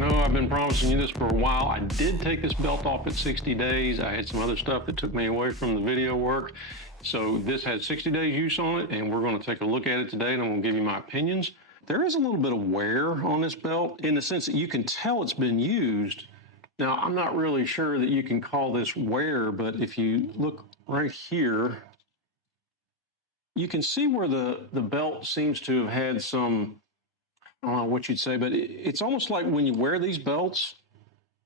know I've been promising you this for a while. I did take this belt off at 60 days. I had some other stuff that took me away from the video work. So this had 60 days use on it, and we're going to take a look at it today, and I'm going to give you my opinions. There is a little bit of wear on this belt in the sense that you can tell it's been used. Now, I'm not really sure that you can call this wear, but if you look right here, you can see where the belt seems to have had some, I don't know what you'd say, but it's almost like when you wear these belts,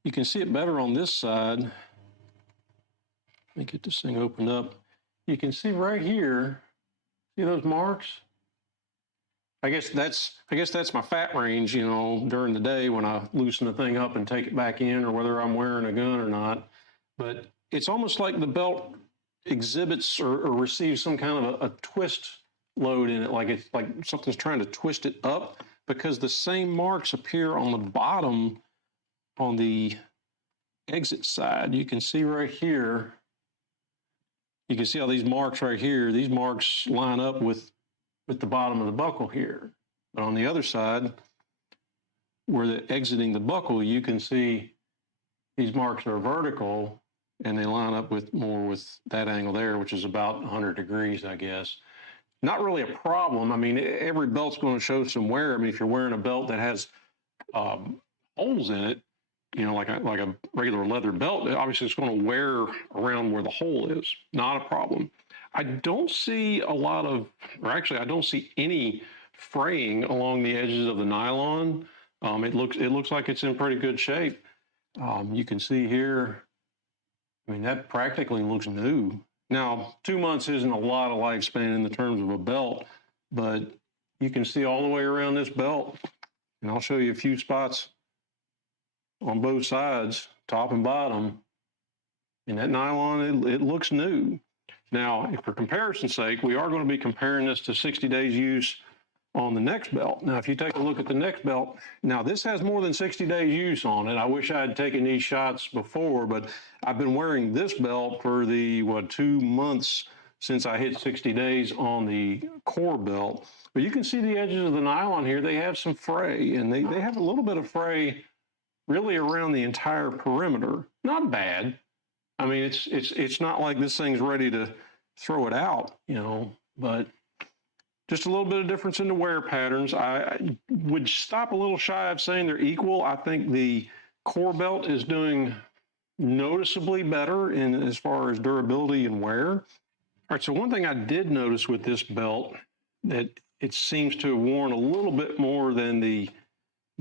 you can see it better on this side. Let me get this thing opened up. You can see right here, see those marks? I guess that's my fat range, you know, during the day when I loosen the thing up and take it back in, or whether I'm wearing a gun or not. But it's almost like the belt exhibits or receives some kind of a twist load in it, like it's like something's trying to twist it up, because the same marks appear on the bottom on the exit side. You can see right here, you can see all these marks right here. These marks line up with the bottom of the buckle here. But on the other side, where the exiting the buckle, you can see these marks are vertical, and they line up with more with that angle there, which is about 100 degrees, I guess. Not really a problem. I mean, every belt's going to show some wear. I mean, if you're wearing a belt that has holes in it, you know, like a regular leather belt, obviously it's going to wear around where the hole is. Not a problem. I don't see a lot of, or actually I don't see any fraying along the edges of the nylon. It looks like it's in pretty good shape. You can see here, I mean, that practically looks new. Now, 2 months isn't a lot of lifespan in the terms of a belt, but you can see all the way around this belt, and I'll show you a few spots on both sides, top and bottom, and that nylon, it looks new. Now, for comparison's sake, we are going to be comparing this to 60 days use on the NexBelt. Now, if you take a look at the NexBelt, now this has more than 60 days use on it. I wish I had taken these shots before, but I've been wearing this belt for the, 2 months since I hit 60 days on the core belt. But you can see the edges of the nylon here. They have some fray, and they have a little bit of fray really around the entire perimeter. Not bad. I mean, it's not like this thing's ready to throw it out, you know, but just a little bit of difference in the wear patterns. I would stop a little shy of saying they're equal. I think the core belt is doing noticeably better in as far as durability and wear. All right, so one thing I did notice with this belt that it seems to have worn a little bit more than the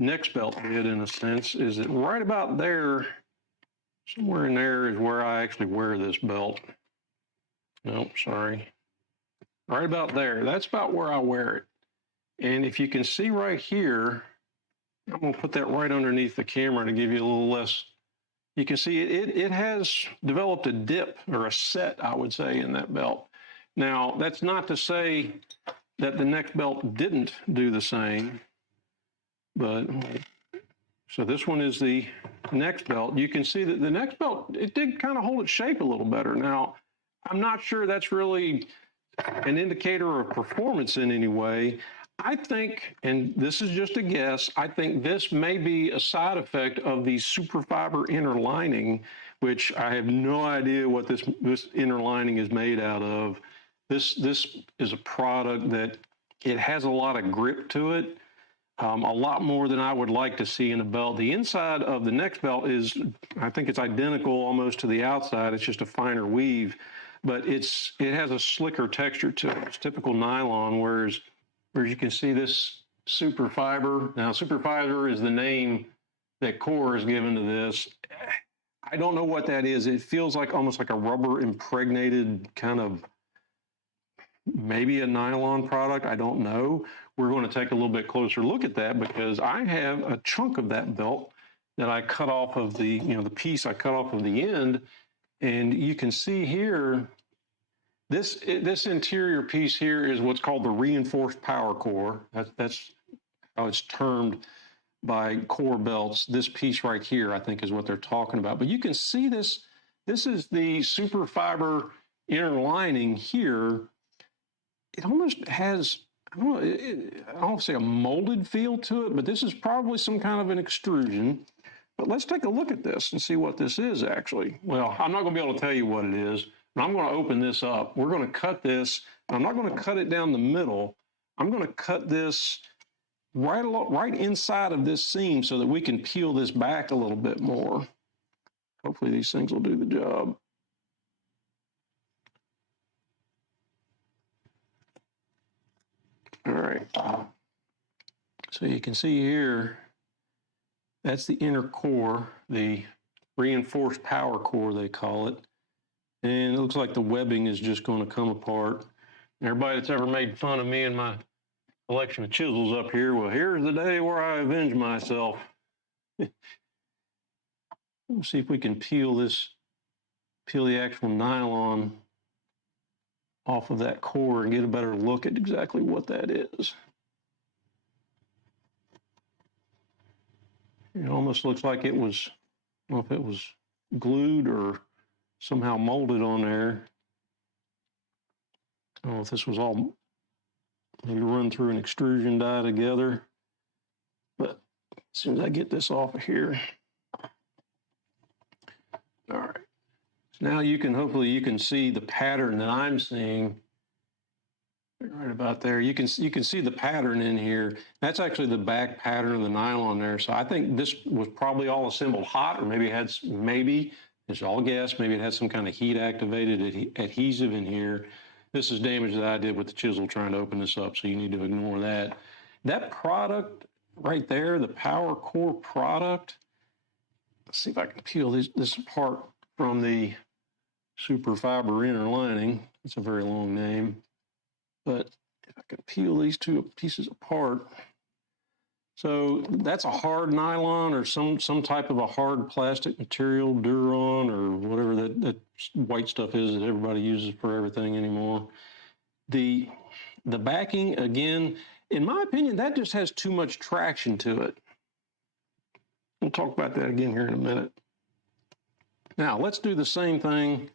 NexBelt did in a sense is that right about there, somewhere in there is where I actually wear this belt. Nope, sorry. Right about there. That's about where I wear it. And if you can see right here, I'm going to put that right underneath the camera to give you a little less. You can see it has developed a dip or a set, I would say, in that belt. Now, that's not to say that the NexBelt didn't do the same, but so this one is the NexBelt. You can see that the NexBelt, it did kind of hold its shape a little better. Now, I'm not sure that's really an indicator of performance in any way. I think, and this is just a guess, I think this may be a side effect of the superfiber inner lining, which I have no idea what this inner lining is made out of. This is a product that it has a lot of grip to it. A lot more than I would like to see in a belt. The inside of the NexBelt is, I think it's identical almost to the outside. It's just a finer weave, but it has a slicker texture to it. It's typical nylon, whereas you can see this superfiber. Now, superfiber is the name that Core has given to this. I don't know what that is. It feels like almost like a rubber impregnated kind of, maybe a nylon product. I don't know. We're going to take a little bit closer look at that because I have a chunk of that belt that I cut off of the, the piece I cut off of the end. And you can see here, this interior piece here is what's called the reinforced power core. That's how it's termed by Core belts. This piece right here, I think, is what they're talking about. But you can see this. This is the superfiber inner lining here. It almost has, I don't know, I don't say a molded feel to it, but this is probably some kind of an extrusion. But let's take a look at this and see what this is actually. Well, I'm not going to be able to tell you what it is, but I'm going to open this up. We're going to cut this. I'm not going to cut it down the middle. I'm going to cut this right inside of this seam so that we can peel this back a little bit more. Hopefully these things will do the job. All right. So you can see here, that's the inner core, the reinforced power core, they call it. And it looks like the webbing is just going to come apart. Everybody that's ever made fun of me and my collection of chisels up here, well, here's the day where I avenge myself. Let's see if we can peel the actual nylon off of that core and get a better look at exactly what that is. It almost looks like it was, I don't know if it was glued or somehow molded on there. I don't know if this was all maybe run through an extrusion die together, but as soon as I get this off of here. All right. So now hopefully you can see the pattern that I'm seeing right about there. You can see the pattern in here. That's actually the back pattern of the nylon there. So I think this was probably all assembled hot, or maybe it's all guess, maybe it had some kind of heat activated adhesive in here. This is damage that I did with the chisel trying to open this up, so you need to ignore that. That product right there, the power core product, let's see if I can peel this apart from the super fiber inner lining. It's a very long name, but if I can peel these two pieces apart. So that's a hard nylon or some type of a hard plastic material, Duron or whatever that white stuff is that everybody uses for everything anymore. The backing, again, in my opinion, that just has too much traction to it. We'll talk about that again here in a minute. Now, let's do the same thing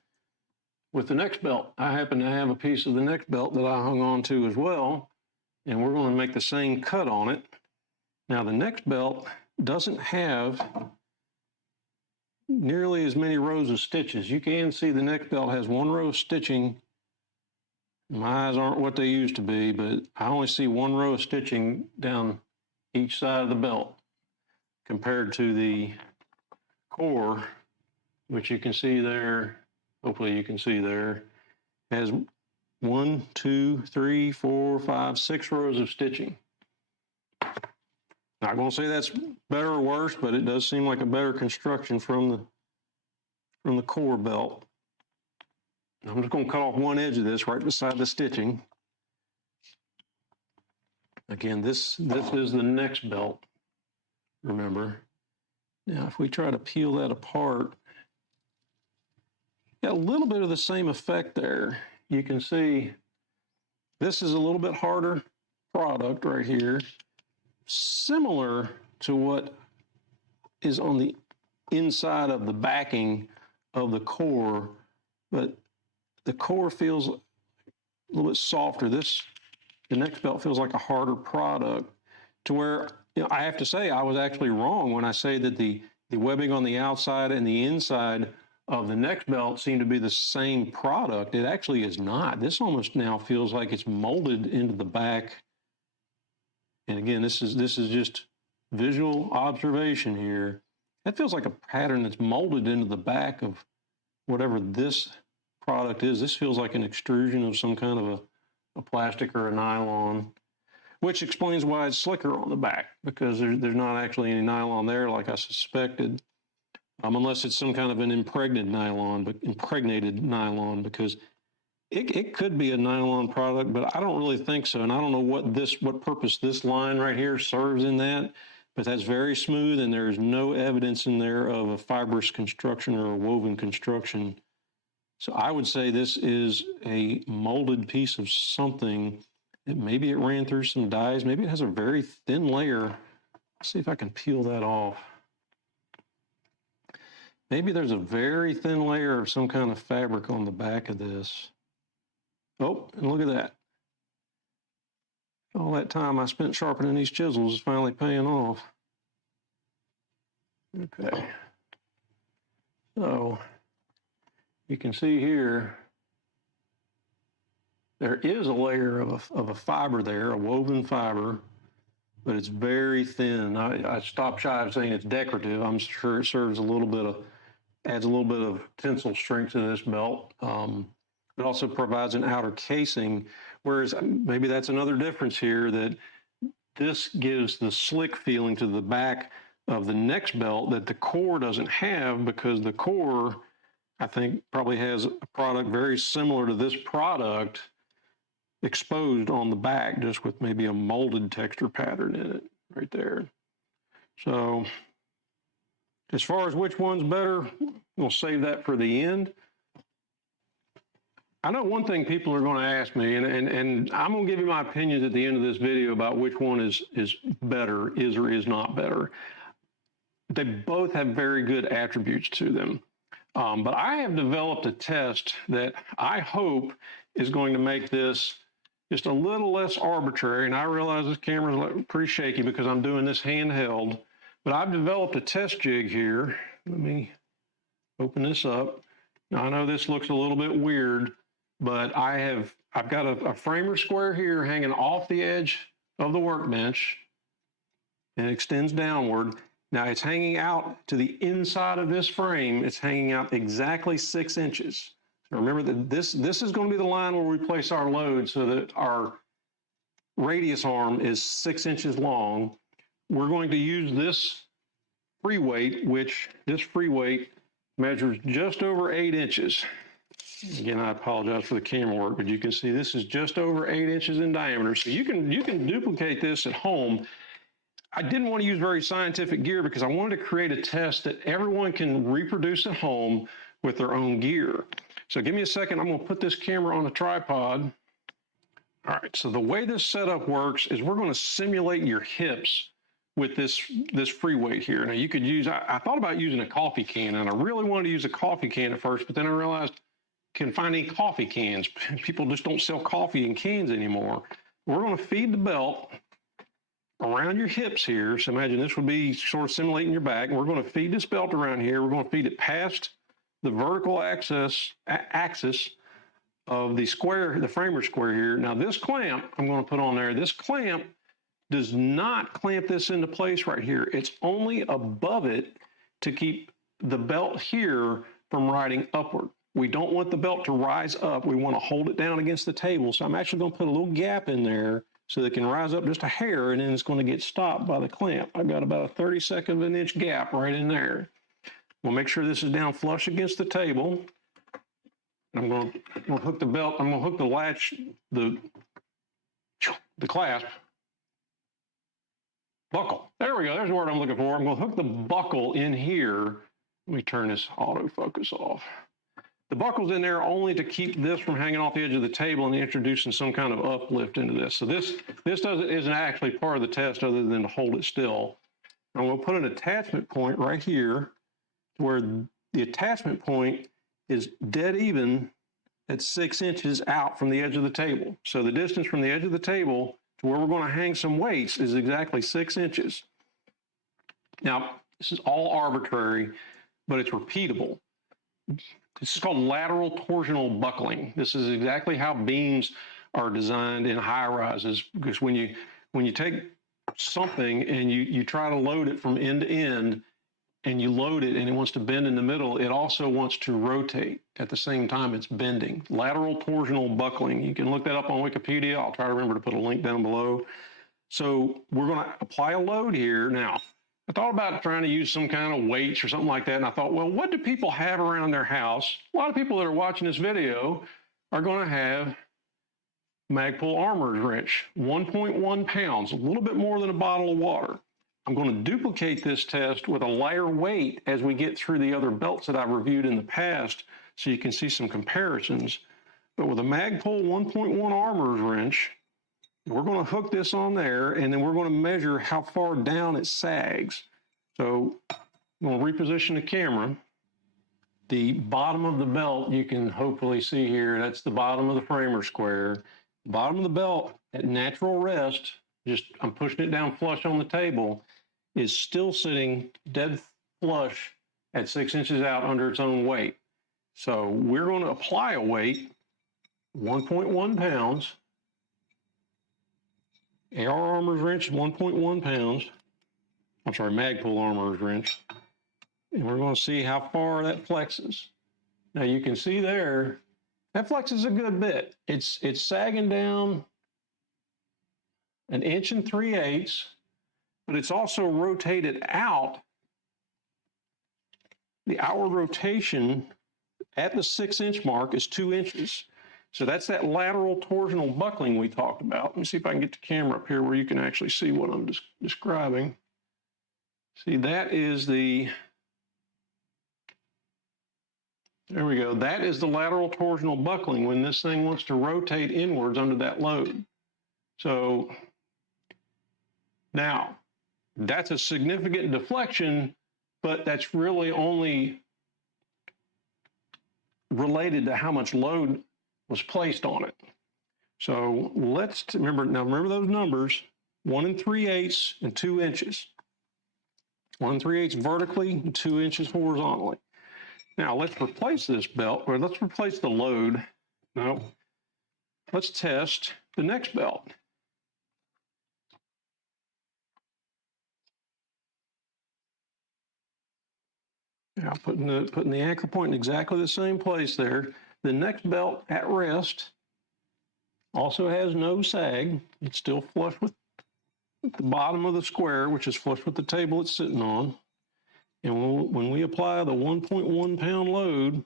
with the NexBelt. I happen to have a piece of the NexBelt that I hung on to as well, and we're going to make the same cut on it. Now, the NexBelt doesn't have nearly as many rows of stitches. You can see the NexBelt has one row of stitching. My eyes aren't what they used to be, but I only see one row of stitching down each side of the belt compared to the core, which you can see there, hopefully you can see there, has 1, 2, 3, 4, 5, 6 rows of stitching. Not going to say that's better or worse, but it does seem like a better construction from the core belt. I'm just going to cut off one edge of this right beside the stitching. Again, this is the NexBelt, remember. Now, if we try to peel that apart, got a little bit of the same effect there. You can see this is a little bit harder product right here, similar to what is on the inside of the backing of the core, but the core feels a little bit softer. The NexBelt feels like a harder product, to where, you know, I have to say I was actually wrong when I say that the webbing on the outside and the inside of the NexBelt seem to be the same product. It actually is not. This almost now feels like it's molded into the back. And again, this is just visual observation here. That feels like a pattern that's molded into the back of whatever this product is. This feels like an extrusion of some kind of a plastic or a nylon, which explains why it's slicker on the back, because there's not actually any nylon there like I suspected, unless it's some kind of an impregnated nylon, because it could be a nylon product, but I don't really think so. And I don't know what purpose this line right here serves in that, but that's very smooth and there's no evidence in there of a fibrous construction or a woven construction. So I would say this is a molded piece of something. Maybe it ran through some dyes. Maybe it has a very thin layer. Let's see if I can peel that off. Maybe there's a very thin layer of some kind of fabric on the back of this. Oh, and look at that. All that time I spent sharpening these chisels is finally paying off. Okay. So you can see here, there is a layer of a fiber there, a woven fiber, but it's very thin. I stopped shy of saying it's decorative. I'm sure it serves a little bit of, adds a little bit of tensile strength to this belt. It also provides an outer casing, whereas maybe that's another difference here, that this gives the slick feeling to the back of the NexBelt that the core doesn't have, because the core, I think, probably has a product very similar to this product exposed on the back, just with maybe a molded texture pattern in it right there. So as far as which one's better, we'll save that for the end. I know one thing people are going to ask me, and I'm going to give you my opinions at the end of this video about which one is better, is or is not better. They both have very good attributes to them. But I have developed a test that I hope is going to make this just a little less arbitrary. And I realize this camera's pretty shaky because I'm doing this handheld, but I've developed a test jig here. Let me open this up. Now I know this looks a little bit weird, but I've got a framer square here hanging off the edge of the workbench, and it extends downward. Now it's hanging out to the inside of this frame. It's hanging out exactly 6 inches. So remember that this is going to be the line where we place our load, so that our radius arm is 6 inches long. We're going to use this free weight, which this free weight measures just over 8 inches. Again, I apologize for the camera work, but you can see this is just over 8 inches in diameter. So you can duplicate this at home. I didn't want to use very scientific gear because I wanted to create a test that everyone can reproduce at home with their own gear. So give me a second. I'm going to put this camera on a tripod. All right, so the way this setup works is we're going to simulate your hips with this free weight here. Now you could use, I thought about using a coffee can, and I really wanted to use a coffee can at first, but then I realized can find any coffee cans. People just don't sell coffee in cans anymore. We're going to feed the belt around your hips here. So imagine this would be sort of simulating your back. We're going to feed this belt around here. We're going to feed it past the vertical axis of the square, the framer square here. Now this clamp I'm going to put on there, this clamp does not clamp this into place right here. It's only above it to keep the belt here from riding upward. We don't want the belt to rise up. We want to hold it down against the table. So I'm actually going to put a little gap in there so that it can rise up just a hair, and then it's going to get stopped by the clamp. I've got about a 32nd of an inch gap right in there. We'll make sure this is down flush against the table. I'm going to hook the belt. I'm going to hook the latch, the clasp. Buckle. There we go. There's the word I'm looking for. I'm going to hook the buckle in here. Let me turn this autofocus off. The buckle's in there only to keep this from hanging off the edge of the table and introducing some kind of uplift into this. So this isn't actually part of the test other than to hold it still. I'm going to put an attachment point right here where the attachment point is dead even at 6 inches out from the edge of the table. So the distance from the edge of the table to where we're going to hang some weights is exactly 6 inches. Now, this is all arbitrary, but it's repeatable. This is called lateral torsional buckling. This is exactly how beams are designed in high rises, because when you take something and you try to load it from end to end, and you load it and it wants to bend in the middle, it also wants to rotate at the same time it's bending. Lateral torsional buckling. You can look that up on Wikipedia. I'll try to remember to put a link down below. So we're going to apply a load here. Now, I thought about trying to use some kind of weights or something like that, and I thought, well, what do people have around their house? A lot of people that are watching this video are going to have Magpul armorer's wrench, 1.1 pounds, a little bit more than a bottle of water. I'm going to duplicate this test with a lighter weight as we get through the other belts that I've reviewed in the past, so you can see some comparisons. But with a Magpul 1.1 armorer's wrench, we're going to hook this on there, and then we're going to measure how far down it sags. So I'm going to reposition the camera. The bottom of the belt, you can hopefully see here, that's the bottom of the framer square. The bottom of the belt at natural rest, just I'm pushing it down flush on the table, is still sitting dead flush at 6 inches out under its own weight. So we're going to apply a weight, 1.1 pounds. AR Armor's wrench is 1.1 pounds. I'm sorry, Magpul Armor's wrench. And we're going to see how far that flexes. Now you can see there, that flexes a good bit. It's sagging down 1 3/8 inches, but it's also rotated out. The outward rotation at the 6 inch mark is 2 inches. So that's that lateral torsional buckling we talked about. Let me see if I can get the camera up here where you can actually see what I'm describing. See, that is the, there we go. That is the lateral torsional buckling when this thing wants to rotate inwards under that load. So now, that's a significant deflection, but that's really only related to how much load was placed on it. So let's remember those numbers, 1 3/8 and 2 inches. 1 3/8 vertically and 2 inches horizontally. Now let's replace this belt, or let's replace the load. No, let's test the NexBelt. Now putting the anchor point in exactly the same place there. The NexBelt at rest also has no sag. It's still flush with the bottom of the square, which is flush with the table it's sitting on. And when we apply the 1.1 pound load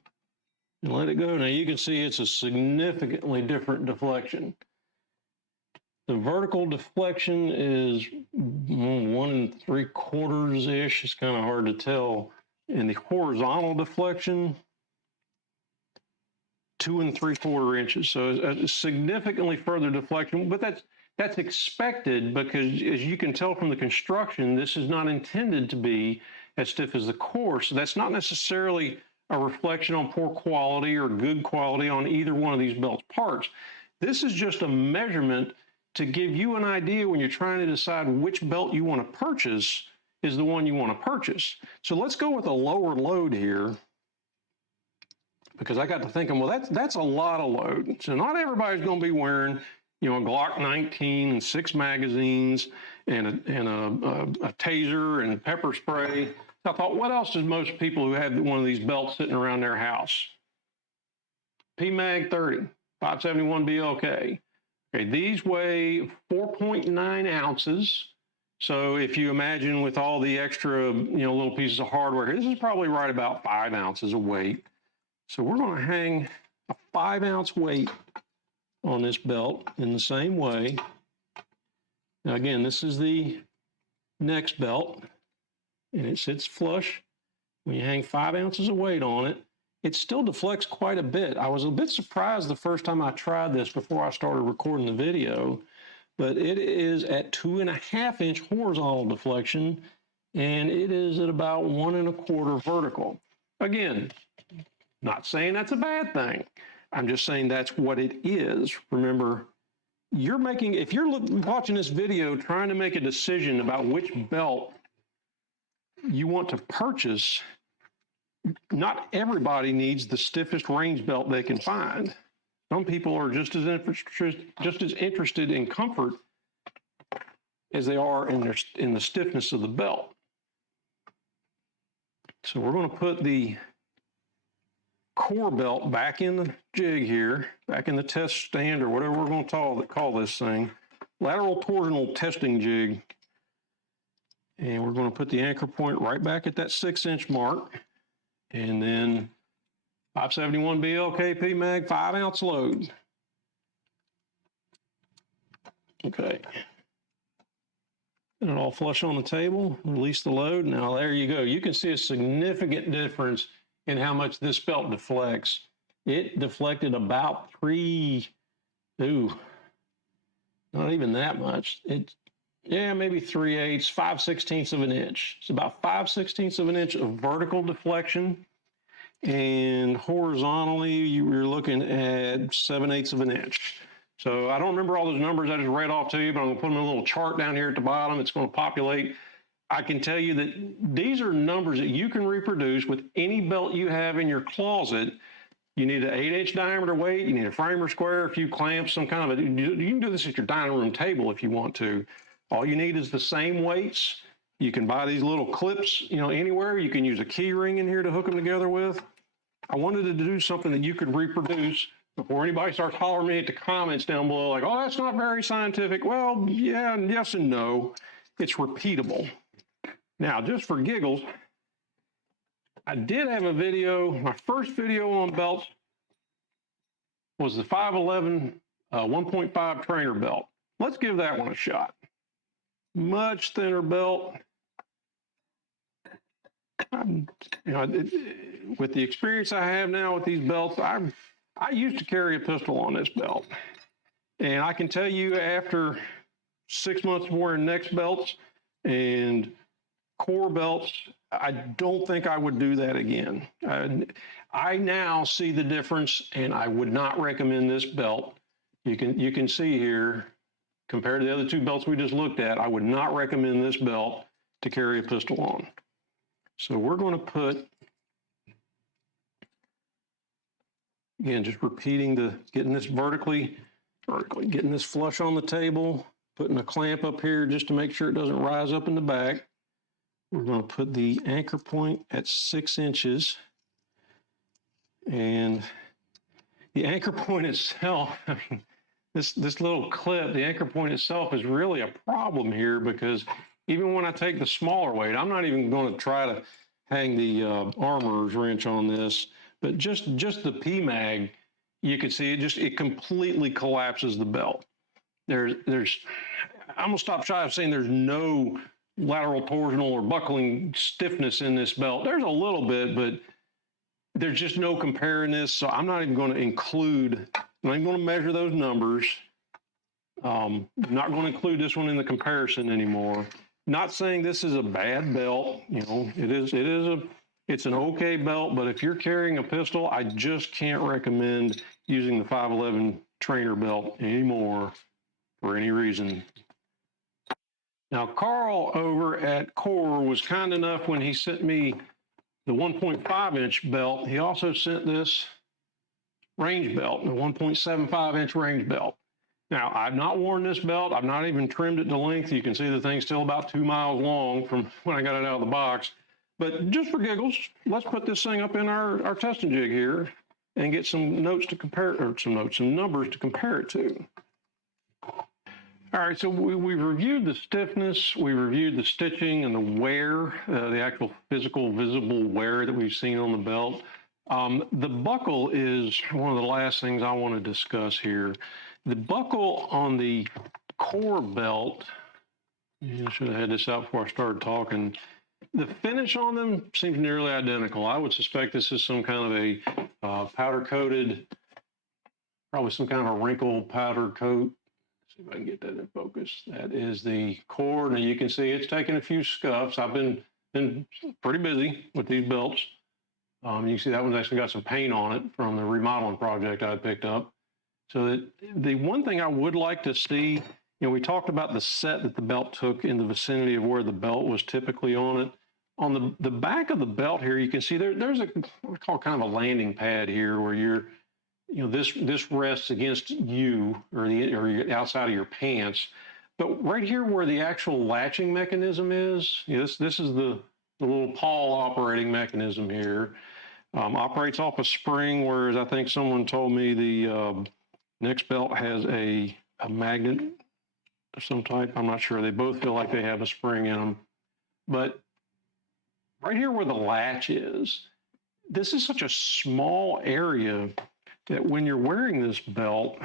and let it go, now you can see it's a significantly different deflection. The vertical deflection is 1 3/4-ish. It's kind of hard to tell. And the horizontal deflection, 2 3/4 inches. So a significantly further deflection, but that's expected because, as you can tell from the construction, this is not intended to be as stiff as the core. So that's not necessarily a reflection on poor quality or good quality on either one of these belt's parts. This is just a measurement to give you an idea when you're trying to decide which belt you want to purchase is the one you want to purchase. So let's go with a lower load here, because I got to thinking, well, that's a lot of load. So not everybody's going to be wearing, a Glock 19 and 6 magazines and a taser and pepper spray. So I thought, what else does most people who have one of these belts sitting around their house? PMag 30, 571 BLK. Okay, these weigh 4.9 ounces. So if you imagine with all the extra, little pieces of hardware here, this is probably right about 5 ounces of weight. So we're going to hang a 5 ounce weight on this belt in the same way. Now again, this is the NexBelt, and it sits flush. When you hang 5 ounces of weight on it, it still deflects quite a bit. I was a bit surprised the first time I tried this before I started recording the video, but it is at 2.5 inch horizontal deflection, and it is at about 1 1/4 vertical. Again, not saying that's a bad thing. I'm just saying that's what it is. Remember, if you're watching this video trying to make a decision about which belt you want to purchase, not everybody needs the stiffest range belt they can find. Some people are just as interested in comfort as they are in the stiffness of the belt. So we're going to put the core belt back in the jig here, back in the test stand, or whatever we're going to call this thing, lateral torsional testing jig. And we're going to put the anchor point right back at that 6 inch mark. And then 571 BLK PMag 5 ounce load. Okay. Get it all flush on the table, release the load. Now there you go. You can see a significant difference in how much this belt deflects. It deflected about not even that much. Maybe 3/8, 5/16 of an inch. It's about 5/16 of an inch of vertical deflection. And horizontally, you were looking at 7/8 of an inch. So I don't remember all those numbers I just read off to you, but I'm going to put them in a little chart down here at the bottom. It's going to populate. I can tell you that these are numbers that you can reproduce with any belt you have in your closet. You need an 8-inch diameter weight. You need a framer square, a few clamps, some kind of a, you can do this at your dining room table if you want to. All you need is the same weights. You can buy these little clips, anywhere. You can use a key ring in here to hook them together with. I wanted to do something that you could reproduce before anybody starts hollering me at the comments down below, like, oh, that's not very scientific. Well, yeah, yes and no. It's repeatable. Now, just for giggles, I did have a video. My first video on belts was the 511 1.5 trainer belt. Let's give that one a shot. Much thinner belt. With the experience I have now with these belts, I used to carry a pistol on this belt. And I can tell you after 6 months of wearing NexBelts and core belts, I don't think I would do that again. I now see the difference, and I would not recommend this belt. You can see here, compared to the other two belts we just looked at, I would not recommend this belt to carry a pistol on. So we're going to put, again, just repeating getting this vertically, getting this flush on the table, putting a clamp up here just to make sure it doesn't rise up in the back. We're going to put the anchor point at 6 inches. And the anchor point itself, I mean, this little clip, the anchor point itself is really a problem here, because even when I take the smaller weight, I'm not even going to try to hang the armorer's wrench on this, but just the P-mag, you can see it completely collapses the belt. I'm going to stop shy of saying there's no lateral torsional or buckling stiffness in this belt. There's a little bit, but there's just no comparing this. So I'm not even going to include, I'm not even going to measure those numbers. Not going to include this one in the comparison anymore. Not saying this is a bad belt. It's an okay belt, but if you're carrying a pistol, I just can't recommend using the 511 trainer belt anymore for any reason. Now, Carl over at Core was kind enough when he sent me the 1.5-inch belt. He also sent this range belt, the 1.75-inch range belt. Now, I've not worn this belt. I've not even trimmed it to length. You can see the thing's still about 2 miles long from when I got it out of the box. But just for giggles, let's put this thing up in our testing jig here and get some notes to compare, or some numbers to compare it to. All right, so we reviewed the stiffness, we reviewed the stitching and the wear, the actual physical visible wear that we've seen on the belt. The buckle is one of the last things I want to discuss here. The buckle on the Core belt, I should have had this out before I started talking. The finish on them seems nearly identical. I would suspect this is some kind of a powder-coated, probably some kind of a wrinkle powder coat. Let's see if I can get that in focus. That is the Core. Now you can see it's taken a few scuffs. I've been pretty busy with these belts. You can see that one's actually got some paint on it from the remodeling project I picked up. So the one thing I would like to see, we talked about the set that the belt took in the vicinity of where the belt was typically on it. On the back of the belt here, you can see there's what I call kind of a landing pad here where this rests against you or outside of your pants. But right here where the actual latching mechanism is, this is the little pawl operating mechanism here. Operates off a spring, whereas I think someone told me the NexBelt has a magnet of some type. I'm not sure. They both feel like they have a spring in them. But right here where the latch is, this is such a small area that when you're wearing this belt,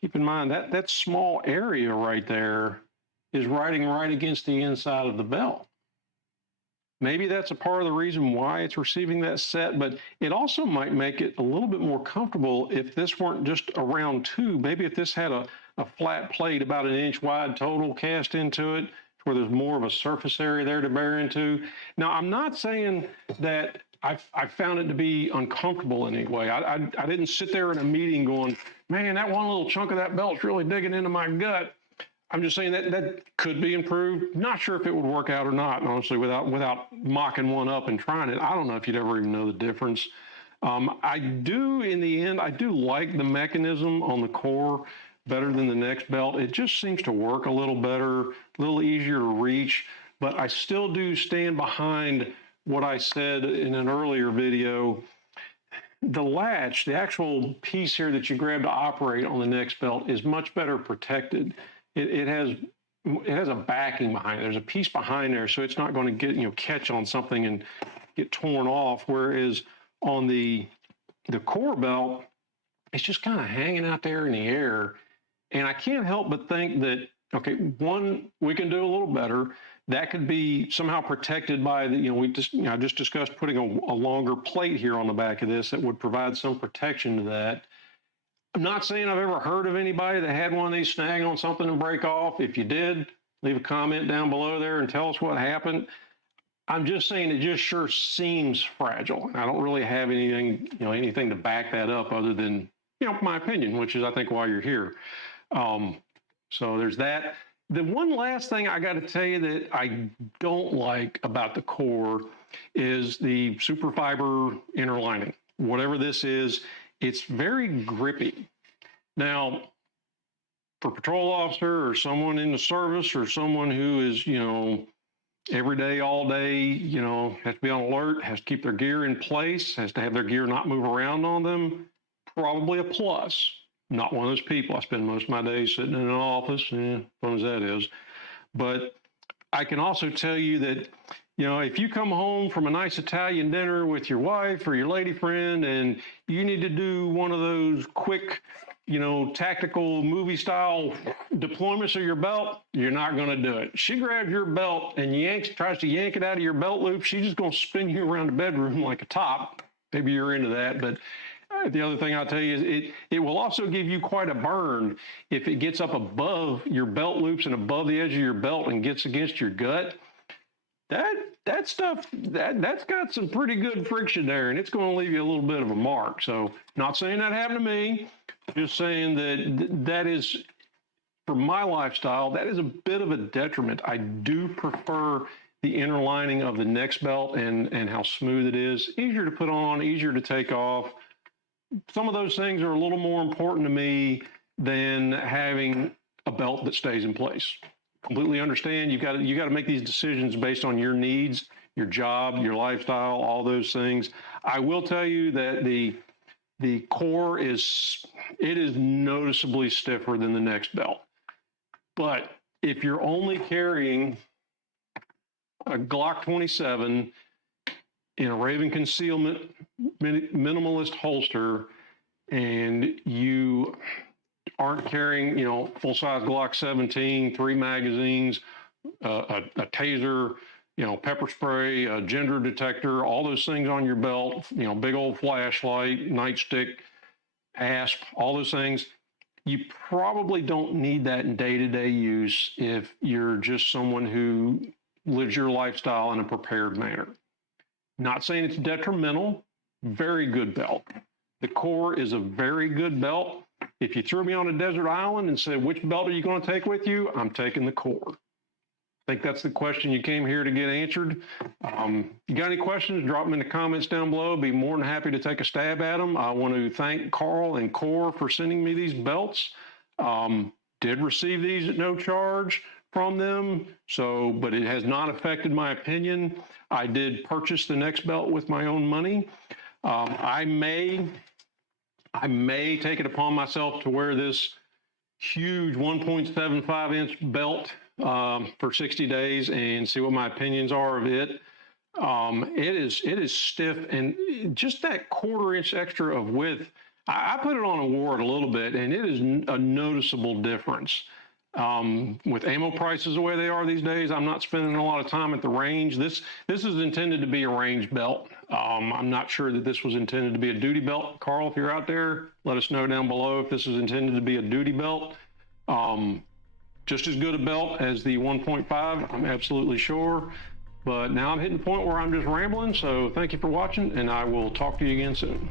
keep in mind that small area right there is riding right against the inside of the belt. Maybe that's a part of the reason why it's receiving that set, but it also might make it a little bit more comfortable if this weren't just a round tube. Maybe if this had a flat plate about 1 inch wide total cast into it, where there's more of a surface area there to bear into. Now, I'm not saying that I found it to be uncomfortable anyway. I didn't sit there in a meeting going, man, that one little chunk of that belt's really digging into my gut. I'm just saying that could be improved. Not sure if it would work out or not, honestly, without mocking one up and trying it. I don't know if you'd ever even know the difference. I do, in the end, I do like the mechanism on the core better than the NexBelt. It just seems to work a little better, a little easier to reach, but I still do stand behind what I said in an earlier video. The latch, the actual piece here that you grab to operate on the NexBelt is much better protected. It has a backing behind it. There's a piece behind there, so it's not going to get, catch on something and get torn off. Whereas on the core belt, it's just kind of hanging out there in the air. And I can't help but think that, okay, one, we can do a little better. That could be somehow protected by the, I just discussed putting a longer plate here on the back of this that would provide some protection to that. I'm not saying I've ever heard of anybody that had one of these snag on something and break off. If you did, leave a comment down below there and tell us what happened. I'm just saying it just sure seems fragile. I don't really have anything, anything to back that up other than, my opinion, which is I think why you're here. So there's that. The one last thing I got to tell you that I don't like about the core is the super fiber inner lining. Whatever this is, it's very grippy. Now, for a patrol officer or someone in the service or someone who is, every day, all day, has to be on alert, has to keep their gear in place, has to have their gear not move around on them, probably a plus. Not one of those people. I spend most of my days sitting in an office, fun as that is. But I can also tell you that, if you come home from a nice Italian dinner with your wife or your lady friend and you need to do one of those quick, tactical movie style deployments of your belt, you're not going to do it. She grabs your belt and tries to yank it out of your belt loop. She's just going to spin you around the bedroom like a top. Maybe you're into that, but the other thing I'll tell you is it will also give you quite a burn if it gets up above your belt loops and above the edge of your belt and gets against your gut. That stuff, that's got some pretty good friction there, and it's going to leave you a little bit of a mark. So not saying that happened to me, just saying that is, for my lifestyle, that is a bit of a detriment. I do prefer the inner lining of the NexBelt and how smooth it is. Easier to put on, easier to take off. Some of those things are a little more important to me than having a belt that stays in place. Completely understand. You got to make these decisions based on your needs, your job, your lifestyle, all those things. I will tell you that the core is noticeably stiffer than the NexBelt. But if you're only carrying a Glock 27 in a Raven concealment minimalist holster, and you aren't carrying, full-size Glock 17, 3 magazines, a taser, pepper spray, a gender detector, all those things on your belt, big old flashlight, nightstick, ASP, all those things, you probably don't need that in day-to-day use if you're just someone who lives your lifestyle in a prepared manner. Not saying it's detrimental, very good belt. The core is a very good belt. If you threw me on a desert island and said, which belt are you going to take with you? I'm taking the core. I think that's the question you came here to get answered. You got any questions, drop them in the comments down below. Be more than happy to take a stab at them. I want to thank Carl and Core for sending me these belts. Did receive these at no charge from them, but it has not affected my opinion. I did purchase the NexBelt with my own money. I may take it upon myself to wear this huge 1.75 inch belt for 60 days and see what my opinions are of it. It is stiff, and just that 1/4 inch extra of width, I put it on and wore it a little bit, and it is a noticeable difference. With ammo prices the way they are these days, I'm not spending a lot of time at the range. This is intended to be a range belt. I'm not sure that this was intended to be a duty belt. Carl, if you're out there, let us know down below if this is intended to be a duty belt. Just as good a belt as the 1.5, I'm absolutely sure. But now I'm hitting the point where I'm just rambling. So thank you for watching, and I will talk to you again soon.